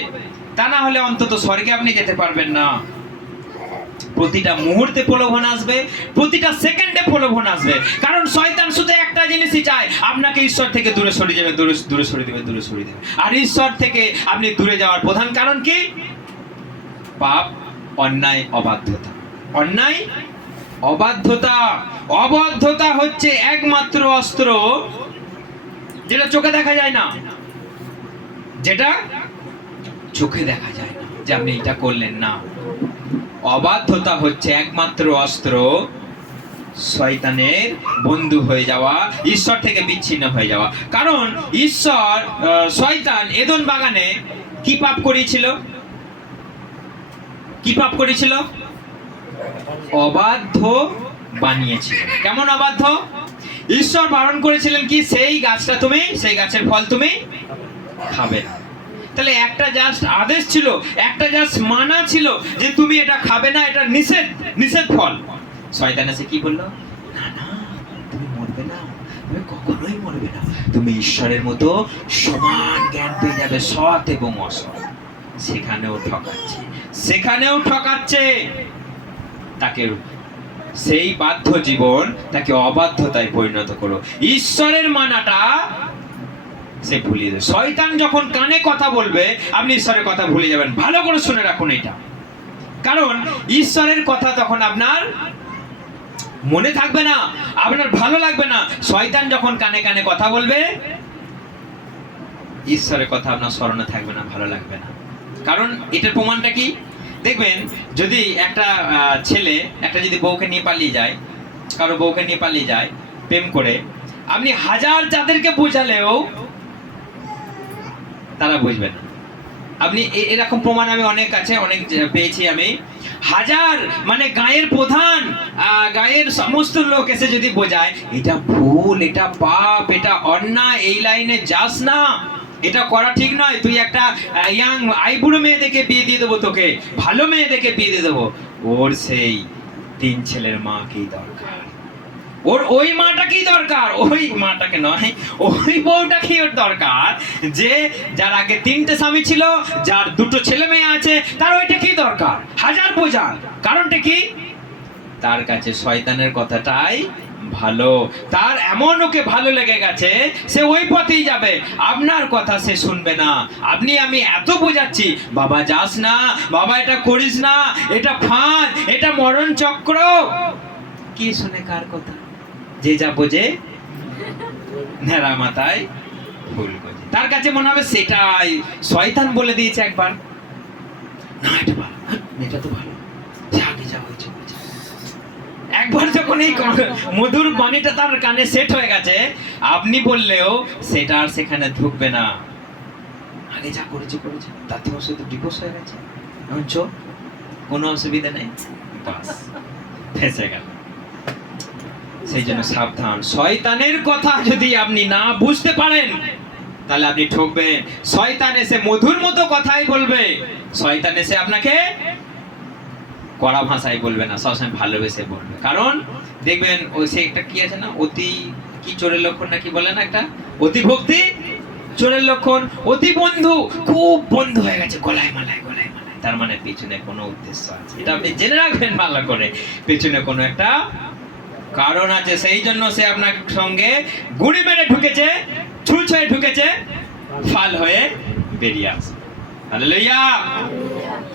তা না হলে অন্তত স্বর্গে আপনি যেতে পারবেন না। প্রতিটা মুহূর্তে প্রলোভন আসবে, প্রতিটা সেকেন্ডে প্রলোভন আসবে। কারণ শয়তান শুধু একটা জিনিসই চায়, আপনাকে ঈশ্বর থেকে দূরে সরিয়ে যাবে, দূরে সরিয়ে দেবে, দূরে সরিয়ে দেবে। আর ঈশ্বর থেকে আপনি দূরে যাওয়ার প্রধান কারণ কি? পাপ, অন্যায়, অবাধ্যতা। অন্যায়, অবাধ্যতা। অবাধ্যতা হচ্ছে একমাত্র অস্ত্র যেটা চোখে দেখা যায় না, যেটা চোখে দেখা যায় না, যে আপনি এটা করলেন না। অবাধ্যতা হচ্ছে একমাত্র অস্ত্র শয়তানের বন্ধু হয়ে যাওয়া, ঈশ্বর থেকে বিচ্ছিন্ন হয়ে যাওয়া। কারণ শয়তান এদন বাগানে কি পাপ করেছিল? কি পাপ করেছিল? অবাধ্য বানিয়েছিল। কেমন অবাধ্য? ঈশ্বর বারণ করেছিলেন কি, সেই গাছটা তুমি, সেই গাছের ফল তুমি খাবে না। তাহলে একটা জাস্ট আদেশ ছিল, একটা জাস্ট মানা ছিল যে তুমি এটা খাবে না, এটা নিষেধ ফল। শয়তান এসে কি বললো? না না, তুমি মরবে না, তুমি কখনোই মরবে না, তুমি ঈশ্বরের মতো সমান জ্ঞান পেয়ে যাবে, সৎ এবং অসৎ। সেখানেও ঠকাচ্ছে, সেখানেও ঠকাচ্ছে তাকে। সেই বাধ্য জীবন তাকে অবাধ্যতায় পরিণত করো। ঈশ্বরের মানাটা সে ভুলিয়ে দেবে। শয়তান যখন কানে কথা বলবে, আপনি ঈশ্বরের কথা ভুলে যাবেন। ভালো করে শুনে রাখুন এটা, কারণ ঈশ্বরের কথা তখন আপনার মনে থাকবে না, আপনার ভালো লাগবে না। শয়তান যখন কানে কানে কথা বলবে, ঈশ্বরের কথা আপনার স্মরণে থাকবে না, ভালো লাগবে না। কারণ এটার প্রমাণটা কি? দেখবেন, যদি একটা ছেলে একটা যদি বউকে নিয়ে পালিয়ে যায়, কারো বউকে নিয়ে পালিয়ে যায় প্রেম করে, আপনি হাজার যাদেরকে বোঝালেও তারা বুঝবে না। আপনি এরকম প্রমাণ আমি অনেক আছে, অনেক পেয়েছি আমি। হাজার মানে গায়ের প্রধান, গায়ের সমস্ত লোক এসে যদি বোঝায় এটা ভুল, এটা পাপ, এটা অন্যায়, এই লাইনে যাস না, এটা করা ঠিক নয়, তুই একটা ইয়াং আইবুড়ো মেয়ে দেখে বিয়ে দিয়ে দেবো তোকে, ভালো মেয়ে দেখে বিয়ে দিয়ে দেবো। ওর সেই 3 ছেলের মাকেই দরকার, ওর ওই মাটাকেই দরকার, ওই মাটাকে নয়, ওই বউটাকেই ওর দরকার, যে যার আগে 3টে স্বামী ছিল, যার 2টো ছেলে মেয়ে আছে, তার ওইটাকেই দরকার, হাজার বোঝার। কারণটা কি? তার কাছে শয়তানের কথাটাই ভালো, তার এমন ওকে ভালো লেগে গেছে, সে ওই পথেই যাবে, আপনার কথা সে শুনবে না। আমি এত বোঝাচ্ছি, বাবা যাস না, বাবা এটা করিস না, এটা ফাঁদ, এটা মরণ চক্র। কি শুনে কার কথা? যে যা বোঝে নেড়া মাথায় ফুল গোজে, তার কাছে মনে হবে সেটাই শয়তান বলে দিয়েছে একবার, না এটা ভালো, এটা তো ভালো, যা আগে যা হয়েছে হয়েছে। একবার যখন এই মধুর বাণীটা তার কানে সেট হয়ে গেছে, আপনি বললেও সেটা আর সেখানে ঢুকবে না। আগে যা করেছে করেছে, তার তোমার সাথে ডিভোর্স হয়ে গেছে, এখন চো, কোনো অসুবিধা নেই, বাস ফেঁসে গেল। সেই জন্য সাবধান, শয়তানের কথা যদি আপনি না বুঝতে পারেন তাহলে আপনি ঠকবেন। শয়তান এসে মধুর মতো কথাই বলবে, শয়তান এসে আপনাকে কড়া ভাষায় বলবে না, সবসময় ভালোবেসে বলবে। কারণ দেখবেন ওই সে একটা কি আছে না, অতি কি চোরের লক্ষণ না কি বলে না একটা, অতি ভক্তি চোরের লক্ষণ। অতি বন্ধু, খুব বন্ধু হয়ে গেছে, গলায় মালায় গলায় মালায়, তার মানে পিছনে কোনো উদ্দেশ্য আছে, এটা আপনি জেনে রাখবেন ভালো করে, পিছনে কোনো একটা কারণ আছে। সেই জন্য সে আপনার সঙ্গে গুড়ি মেরে ঢুকেছে, ছুঁচ হয়ে ঢুকেছে, ফাল হয়ে বেরিয়ে আসবে। হালেলুয়া।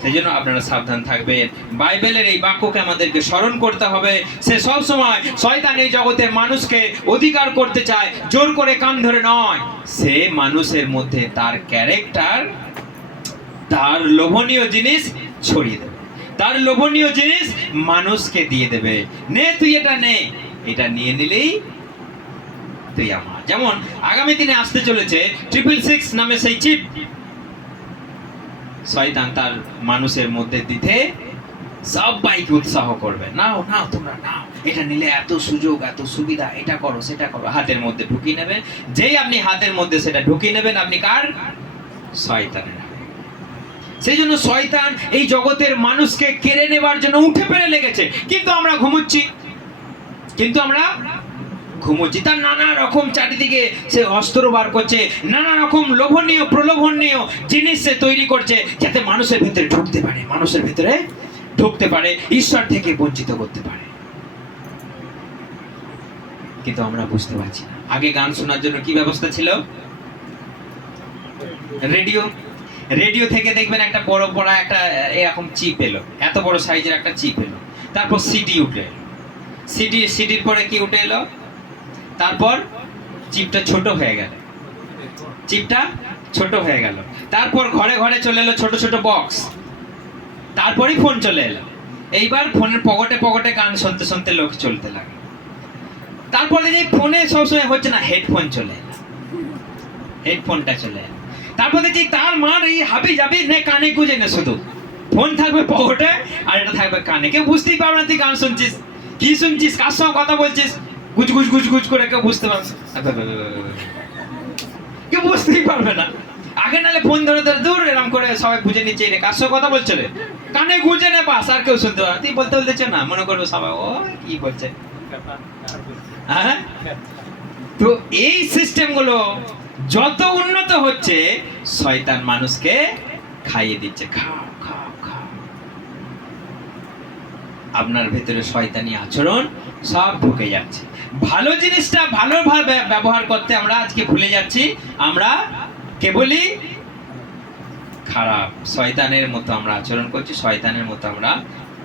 সেই জন্য আপনারা সাবধান থাকবেন। বাইবেলের এই বাক্যকে আমাদেরকে স্মরণ করতে হবে। সে সব সময় শয়তান এই জগতের মানুষকে অধিকার করতে চায়, জোর করে কান ধরে নয়। সে মানুষের মধ্যে তার ক্যারেক্টার, তার লোভনীয় জিনিস ছড়িয়ে দেবে, তার লোভনীয় জিনিস মানুষকে দিয়ে দেবে। নে তুই এটা নে, এটা নিয়ে নিলেই তুই আমার। যেমন আগামী দিনে আসতে চলেছে 666 নামে সেই চিপ, শয়তান তার মানুষের মধ্যে দিতে সবাইকে উৎসাহ করবে, নাও নাও তোমরা নাও, এটা নিলে এত সুযোগ এত সুবিধা, এটা করো সেটা করো, হাতের মধ্যে ঢুকিয়ে নেবেন। যেই আপনি হাতের মধ্যে সেটা ঢুকিয়ে নেবেন, আপনি কার? শয়তানের। সেই জন্য শয়তান এই জগতের মানুষকে কেড়ে নেবার জন্য উঠে পেরে লেগেছে, কিন্তু আমরা ঘুমোচ্ছি, তার নানা রকম চারিদিকে সে অস্ত্র বার করছে, নানা রকম লোভনীয় প্রলোভনীয় জিনিস সে তৈরি করছে, যাতে মানুষের ভেতরে ঢুকতে পারে, ঈশ্বর থেকে বঞ্চিত করতে পারে। কিন্তু আমরা বুঝতে পারছি না। আগে গান শোনার জন্য কি ব্যবস্থা ছিল? রেডিও থেকে দেখবেন একটা বড় বড় একটা এরকম চিপ এলো, এত বড় সাইজের একটা চিপ এলো, তারপর সিডি উঠে এলো, সিডির পরে কি উঠে এলো, তারপর চিপটা ছোট হয়ে গেল, তারপর ঘরে ঘরে চলে এলো ছোট ছোট বক্স, তারপরই ফোন চলে এলো। এইবার ফোনের পকেটে পকেটে গান শুনতে শুনতে লোক চলতে লাগে। তারপরে যে ফোনে সবসময় হচ্ছে না, হেডফোনটা চলে এলো। তারপর দেখি তার মার এই হাবি যাবি নে কানে গুঁজে নে, শুধু ফোন থাকবে পকেটে আর এটা থাকবে কানে, কেউ বুঝতেই পারবে না তুই গান শুনছিস, কি শুনছিস, কার সঙ্গে কথা বলছিস, গুজ গুজ গুজ গুজ করে কেউ বুঝতে পারবে, কেউ বুঝতেই পারবে না। আগে নালে ফোন ধরে ধরে দূর এরকম করে সবাই বুঝে নিচ্ছে রে কার সঙ্গে কথা বলছে রে, কানে গুঁজে নে বাস, আর কেউ শুনতে পারবে। তুই বলতে না, মনে করবে সবাই ও কি বলছে। হ্যাঁ, তো এই সিস্টেম গুলো যত উন্নত হচ্ছে, শয়তান মানুষকে খাইয়ে দিচ্ছে, খাও খাও খাও। আপনার ভেতরে শয়তানি আচরণ সব ঢুকে যাচ্ছে। ভালো জিনিসটা ভালোভাবে ব্যবহার করতে আমরা আজকে ভুলে যাচ্ছি, আমরা কেবলই খারাপ শয়তানের মতো আমরা আচরণ করছি, শয়তানের মতো আমরা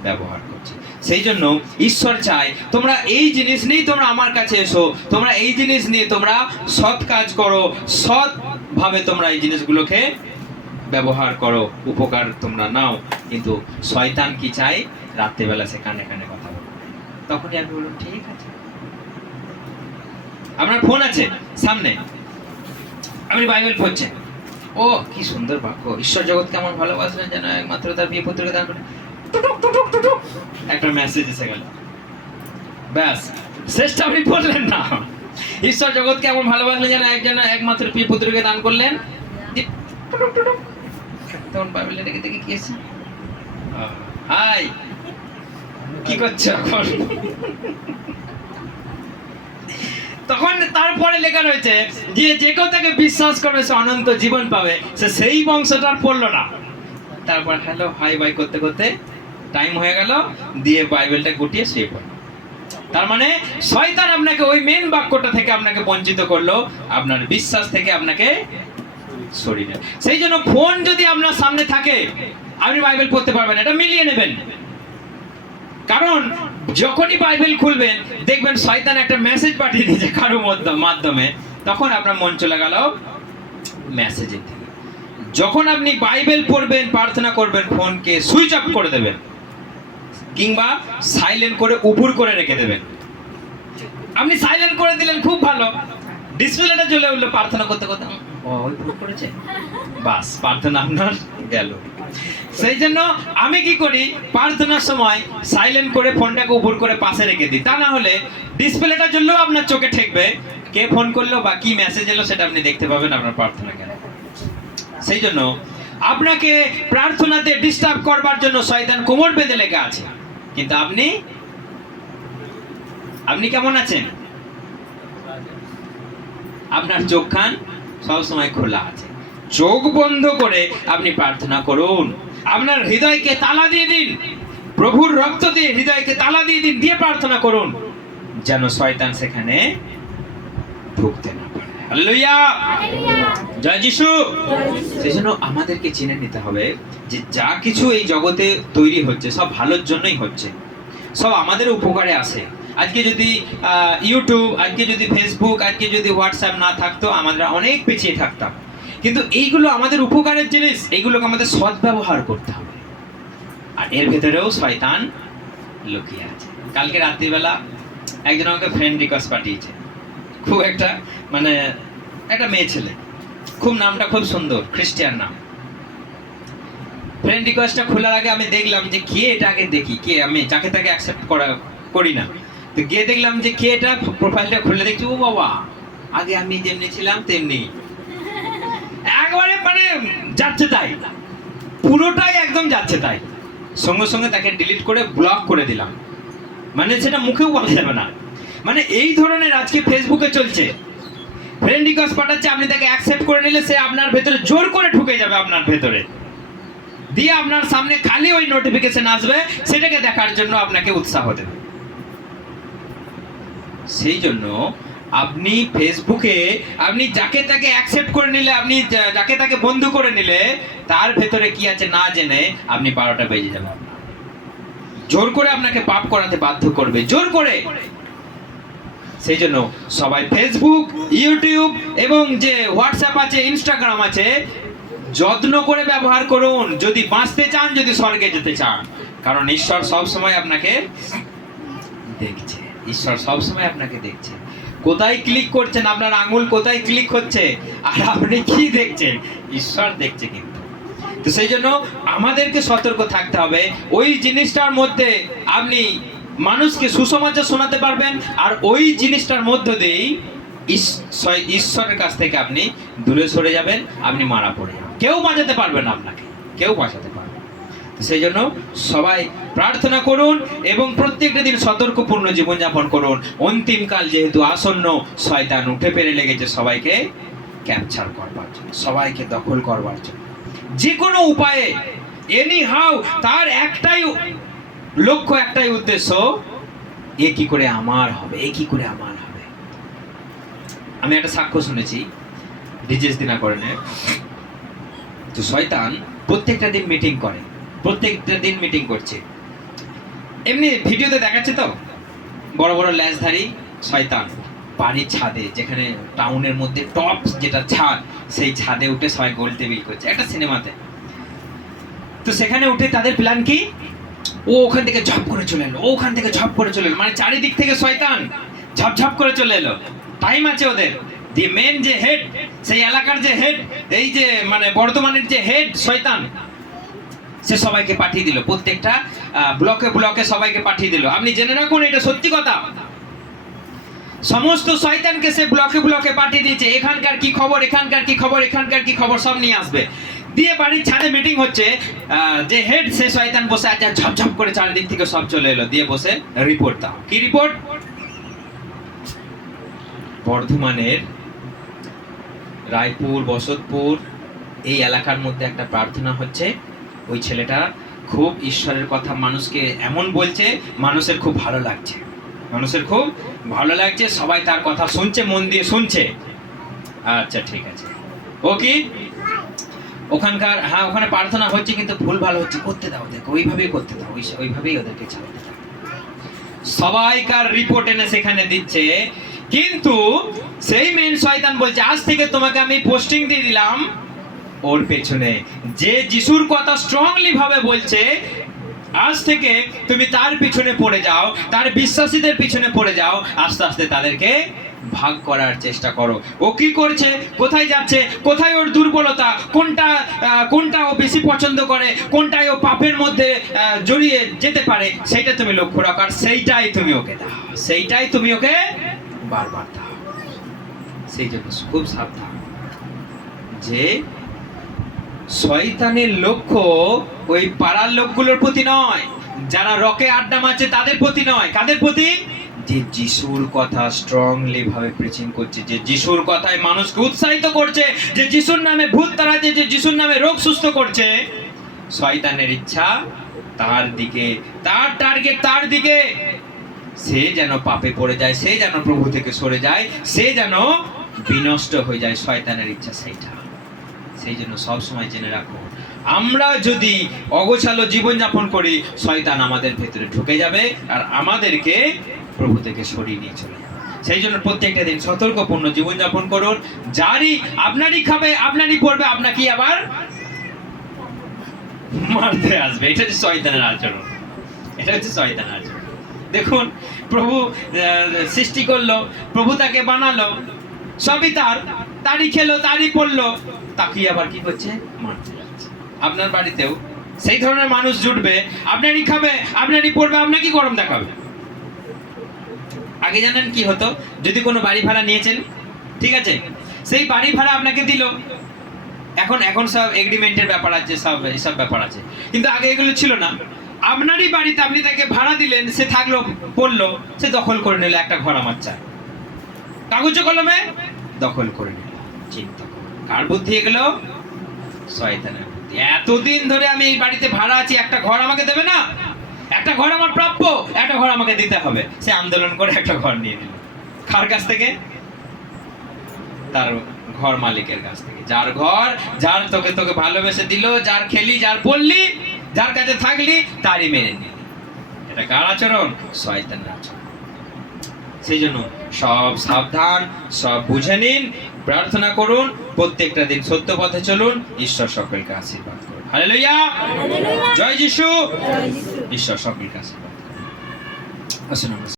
ব্যবহার করছি। সেই জন্য ঈশ্বর চায় তোমরা এই জিনিস নিয়ে তোমরা আমার কাছে এসো, তোমরা এই জিনিস নিয়ে তোমরা সৎ কাজ করো, সৎ ভাবে তোমরা এই জিনিসগুলোকে ব্যবহার করো, উপকার তোমরা নাও। কিন্তু শয়তান কি চায়? রাত্রিবেলা সে কানে কানে কথা বলবে। তখনই আমি বললাম ঠিক আছে, আপনার ফোন আছে সামনে, আপনি বাইবেল পড়ছেন, ও কি সুন্দর বাক্য, ঈশ্বর জগৎ কেমন ভালোবাসলেন যেন একমাত্র তার প্রিয় পুত্রকে দান করে, একটা মেসেজ এসে গেল, ব্যাস শেষটা আপনি পড়লেন না। ঈশ্বর জগৎকে এমন ভালোবাসলেন যেন একমাত্র প্রিয় পুত্রকে দান করলেন, তখন বাইবেলটা রেখে দেখে কি আছে, হাই কি করছো এখন? তখন তারপরে লেখা রয়েছে যে যে কেউ তাকে বিশ্বাস করবে সে অনন্ত জীবন পাবে। সে সেই বংশটা আর পড়লো না। তারপর হ্যালো হাই বাই করতে করতে টাইম হয়ে গেল, দিয়ে বাইবেলটা গুটিয়ে শুয়ে পড়ে। তার মানে শয়তান আপনাকে ওই মেন বাক্যটা থেকে আপনাকে বঞ্চিত করলো, আপনার বিশ্বাস থেকে আপনাকে সরিয়ে দেয়। সেই জন্য ফোন যদি আপনার সামনে থাকে আপনি বাইবেল পড়তে পারবেন, এটা মিলিয়ে নেবেন। কারণ যখনই বাইবেল খুলবেন দেখবেন শয়তান একটা মেসেজ পাঠিয়ে দিয়েছে কারোর মাধ্যমে, তখন আপনার মন চলে গেল মেসেজের দিকে। যখন আপনি বাইবেল পড়বেন, প্রার্থনা করবেন, ফোনকে সুইচ অফ করে দেবেন কিংবা সাইলেন্ট করে উপর করে রেখে দেবেন। আপনি সাইলেন্ট করে দিলেন, খুব ভালো, ডিসপ্লেটা জ্বলে উঠলো, প্রার্থনা করতে করতে ওই উপর করেছে, বাস প্রার্থনা আপনার গেল। সেই জন্য আমি কি করি, প্রার্থনার সময় সাইলেন্ট করে ফোনটাকে উপর করে পাশে রেখে দিই। তা না হলে ডিসপ্লেটা জ্বললেও আপনার চোখে ঠেকবে, কে ফোন করলো বা কি মেসেজ এলো সেটা আপনি দেখতে পাবেন আপনার প্রার্থনা কেন। সেই জন্য আপনাকে প্রার্থনাতে ডিস্টার্ব করবার জন্য শয়তান কোমর বেঁধে লেগে আছে, কিন্তু আপনি কেমন আছেন? আপনার চোখ কান সবসময় খোলা আছে। চোখ বন্ধ করে আপনি প্রার্থনা করুন, আপনার হৃদয়কে তালা দিয়ে দিন, প্রভুর রক্ত দিয়ে হৃদয়কে তালা দিয়ে দিন, দিয়ে প্রার্থনা করুন যেন শয়তান সেখানে ঢুকতে না পারে। হালেলুয়া, জয় যিশু। সেই জন্য আমাদেরকে চিনে নিতে হবে যে যা কিছু এই জগতে তৈরি হচ্ছে সব ভালোর জন্যই হচ্ছে, সব আমাদের উপকারে আসে। আজকে যদি ইউটিউব, আজকে যদি ফেসবুক, আজকে যদি হোয়াটসঅ্যাপ না থাকতো আমরা অনেক পিছিয়ে থাকতাম। কিন্তু এইগুলো আমাদের উপকারের জিনিস, এইগুলোকে আমাদের সদ্ব্যবহার করতে হবে। আর এর ভেতরেও শয়তান লুকিয়ে আছে। কালকে রাত্রিবেলা একজন আমাকে ফ্রেন্ড রিকোয়েস্ট পাঠিয়েছে, খুব একটা মানে একটা মেয়ে ছেলে, খুব নামটা খুব সুন্দর, খ্রিস্টিয়ান নাম। ফ্রেন্ড রিকোয়েস্টটা খোলার আগে আমি দেখলাম যে কে এটা, আগে দেখি কে, আমি যাকে তাকে অ্যাকসেপ্ট করি না। তো গিয়ে দেখলাম যে কে এটা, প্রোফাইলটা খুলে দেখছি, ও বাবা, আগে আমি যেমনি ছিলাম তেমনি, একবারে মানে যাচ্ছে তাই, পুরোটাই একদম যাচ্ছে তাই। সঙ্গে সঙ্গে তাকে ডিলিট করে ব্লক করে দিলাম, মানে সেটা মুখেও বলা যাবে না। মানে এই ধরনের আজকে ফেসবুকে চলছে, ফ্রেন্ড রিকোয়েস্ট পাঠাচ্ছে, আপনি তাকে অ্যাকসেপ্ট করে নিলে সে আপনার ভেতরে জোর করে ঢুকে যাবে আপনার ভেতরে, দিয়ে আপনার সামনে খালি ওই নোটিফিকেশন আসবে, সেটাকে দেখার জন্য আপনাকে উৎসাহ দেবে। সেই জন্য আপনি ফেসবুকে আপনি যাকে তাকে অ্যাকসেপ্ট করে নিলে, আপনি যাকে তাকে বন্ধু করে নিলে, তার ভেতরে কি আছে না জেনে আপনি 12টা বেজে যাবে। জোর করে আপনাকে পাপ করাতে বাধ্য করবে, জোর করে। সেই জন্য সবাই ফেসবুক, ইউটিউব এবং যে হোয়াটসঅ্যাপ আছে, ইনস্টাগ্রাম আছে, যত্ন করে ব্যবহার করুন যদি বাঁচতে চান, যদি স্বর্গে যেতে চান। কারণ ঈশ্বর সব সময় আপনাকে দেখছে, ঈশ্বর সব সময় আপনাকে দেখছে। কোথায় ক্লিক করছেন, আপনার আঙুল কোথায় ক্লিক হচ্ছে আর আপনি কি দেখছেন, ঈশ্বর দেখছে কিন্তু। তো সেই জন্য আমাদেরকে সতর্ক থাকতে হবে। ওই জিনিসটার মধ্যে আপনি মানুষকে সুসমাচার শোনাতে পারবেন, আর ওই জিনিসটার মধ্য দিয়েই ঈশ্বরের কাছ থেকে আপনি দূরে সরে যাবেন, আপনি মারা পড়ে যাবেন, কেউ বাঁচাতে পারবে না আপনাকে, কেউ বাঁচাতে পারবে না। সেই জন্য সবাই প্রার্থনা করুন এবং প্রত্যেকটা দিন সতর্কপূর্ণ জীবনযাপন করুন। অন্তিমকাল যেহেতু আসন্ন, শয়তান উঠে পেরে লেগেছে সবাইকে ক্যাপচার করবার জন্য, সবাইকে দখল করবার জন্য, যে কোনো উপায়ে, এনি হাউ। তার একটাই লক্ষ্য, একটাই উদ্দেশ্য, এ কি করে আমার হবে, এ কি করে আমার হবে। আমি একটা সাক্ষ্য শুনেছি ডিজেস দিনাকরণে। তো শয়তান প্রত্যেকটা দিন মিটিং করে, প্রত্যেকটা দিন মিটিং করছে। এমনি ভিডিওতে দেখাচ্ছে তো, বড় বড় ল্যাজধারী শয়তান বাড়ির ছাদে, যেখানে টাউনের মধ্যে টপ যেটা ছাদ, সেই ছাদে উঠে সবাই গোল টেবিল করছে একটা সিনেমাতে। তো সেখানে উঠে তাদের প্ল্যান কি, ও ওখান থেকে ঝপ করে চলে এলো, ওখান থেকে ঝপ করে চলে এলো, মানে চারিদিক থেকে শয়তান ঝপঝপ করে চলে এলো। টাইম আছে ওদের। দি মেন যে হেড, সেই এলাকার যে হেড, এই যে মানে বর্তমানের যে হেড শয়তান, সে সবাইকে পাঠিয়ে দিল, প্রত্যেকটা ব্লকে ব্লকে সবাইকে পাঠিয়ে দিল। আপনি জেনে রাখুন, এটা সত্যি কথা। সমস্ত শয়তানকে সে ব্লকে ব্লকে পাঠিয়ে দিয়েছে, এখানকার কি খবর, এখানকার কি খবর, এখানকার কি খবর সব নিয়ে আসবে। দিয়ে বাড়ির ছাদে মিটিং হচ্ছে, যে হেড সে শয়তান বসে আছে, ঝপঝপ করে চারিদিক থেকে সব চলে এলো, দিয়ে বসে রিপোর্ট দাও। কি রিপোর্ট? বর্ধমানের রায়পুর, বসতপুর এই এলাকার মধ্যে একটা প্রার্থনা হচ্ছে, ওই ছেলেটা খুব ঈশ্বরের কথা মানুষকে এমন বলছে, মানুষের খুব ভালো লাগছে, মানুষের খুব ভালো লাগছে, সবাই তার কথা শুনছে, মন দিয়ে শুনছে। আচ্ছা ঠিক আছে, ও কি ওখানকার, হ্যাঁ ওখানে প্রার্থনা হচ্ছে কিন্তু ভুল ভালো হচ্ছে, করতে দাও, দেখো ওইভাবেই করতে দাও, ওইভাবেই ওদেরকে চালাতে দাও। সবাইকার রিপোর্ট এনে সেখানে দিচ্ছে, কিন্তু সেই মেন শয়তান বলছে আজ থেকে তোমাকে আমি পোস্টিং দিয়ে দিলাম ওর পেছনে, যে যিশুর কথা স্ট্রংলি ভাবে বলছে, আজ থেকে তুমি তার পিছনে পড়ে যাও, তার বিশ্বাসীদের পিছনে পড়ে যাও, আস্তে আস্তে তাদেরকে ভাগ করার চেষ্টা করো। ও কি করছে, কোথায় যাচ্ছে, কোথায় ওর দুর্বলতা, কোনটা ও বেশি পছন্দ করে, কোনটায় ও পাপের মধ্যে জড়িয়ে যেতে পারে, সেইটা তুমি লক্ষ্য রাখো, আর সেইটাই তুমি ওকে দাও, সেইটাই তুমি ওকে বারবার দাও। সেই জন্য খুব সাবধান, যে শয়তানের লক্ষ্য ওই পাড়ার লোকগুলোর প্রতি নয়, যারা রকে আড্ডা মারছে তাদের প্রতি নয়, কাদের প্রতি? যে যিশুর কথা স্ট্রংলি ভাবে প্রিচিং করছে, যে যিশুর কথায় মানুষকে উৎসাহিত করছে, যে যিশুর নামে ভূত তাড়াচ্ছে, যে যিশুর নামে রোগ সুস্থ করছে। শয়তানের ইচ্ছা তার দিকে, তার টার্গেট তার দিকে, সে যেন পাপে পড়ে যায়, সে যেন প্রভু থেকে সরে যায়, সে যেন বিনষ্ট হয়ে যায়। শয়তানের ইচ্ছা সেইটা। সেই জন্য সবসময় জেনে রাখো, আমরা যদি অগোছালো জীবনযাপন করি, শয়তান আমাদের ভেতরে ঢুকে যাবে আর আমাদেরকে প্রভু থেকে সরিয়ে নিয়ে চলে যাবে। সেই জন্য প্রত্যেকটা দিন সতর্কপূর্ণ জীবনযাপন করুন। যারই আপনারই খাবে, আপনারই পড়বে, আপনাকেই আবার মারতে আসবে। এটা হচ্ছে শয়তানের আচরণ, এটা হচ্ছে শয়তানের আচরণ। দেখুন, প্রভু সৃষ্টি করলো, প্রভু তাকে বানালো, সবই তারই খেলো, তারই পড়লো, তাকে আবার কি করছে? মারতে যাচ্ছে। আপনার বাড়িতেও সেই ধরনের মানুষ জুটবে, আপনারই খাবে, আপনারই পড়বে, আপনাকে গরম দেখাবে। আগে জানেন কি হতো? যদি কোনো বাড়ি ভাড়া নিয়েছেন, ঠিক আছে, সেই বাড়ি ভাড়া আপনাকে দিল, এখন সব এগ্রিমেন্টের ব্যাপার আছে, সব এসব ব্যাপার আছে, কিন্তু আগে এগুলো ছিল না। আপনারই বাড়িতে আপনি তাকে ভাড়া দিলেন, সে থাকলো, পড়লো, সে দখল করে নিল, একটা ঘর আমার চাই, কাগজে কলমে দখল করে নিল। চিন্তা করুন, কার বুদ্ধি এগুলো? শয়তানের বুদ্ধি। এতদিন ধরে আমি এই বাড়িতে ভাড়া আছি, একটা ঘর আমাকে দেবে না? একটা ঘর আমার প্রাপ্য, একটা ঘর আমাকে দিতে হবে। সে আন্দোলন করে একটা ঘর নিয়ে নিল। কার কাছ থেকে? তার ঘর মালিকের কাছ থেকে। যার ঘর, যার তোকে ভালোবেসে দিল, যার খেলি, যার পড়লি, যার কাছে থাকলি, তারই মেনে নিলি। এটা কার আচরণ? শয়তানের আচরণ। সেই জন্য সব সাবধান, সব বুঝে নিন, প্রার্থনা করুন, প্রত্যেকটা দিন সত্য পথে চলুন। ঈশ্বর সকলকে আশীর্বাদ করুন। হালেলুয়া, জয় যিশু। ঈশ্বর সকলকে আশীর্বাদ করুন। আসুন।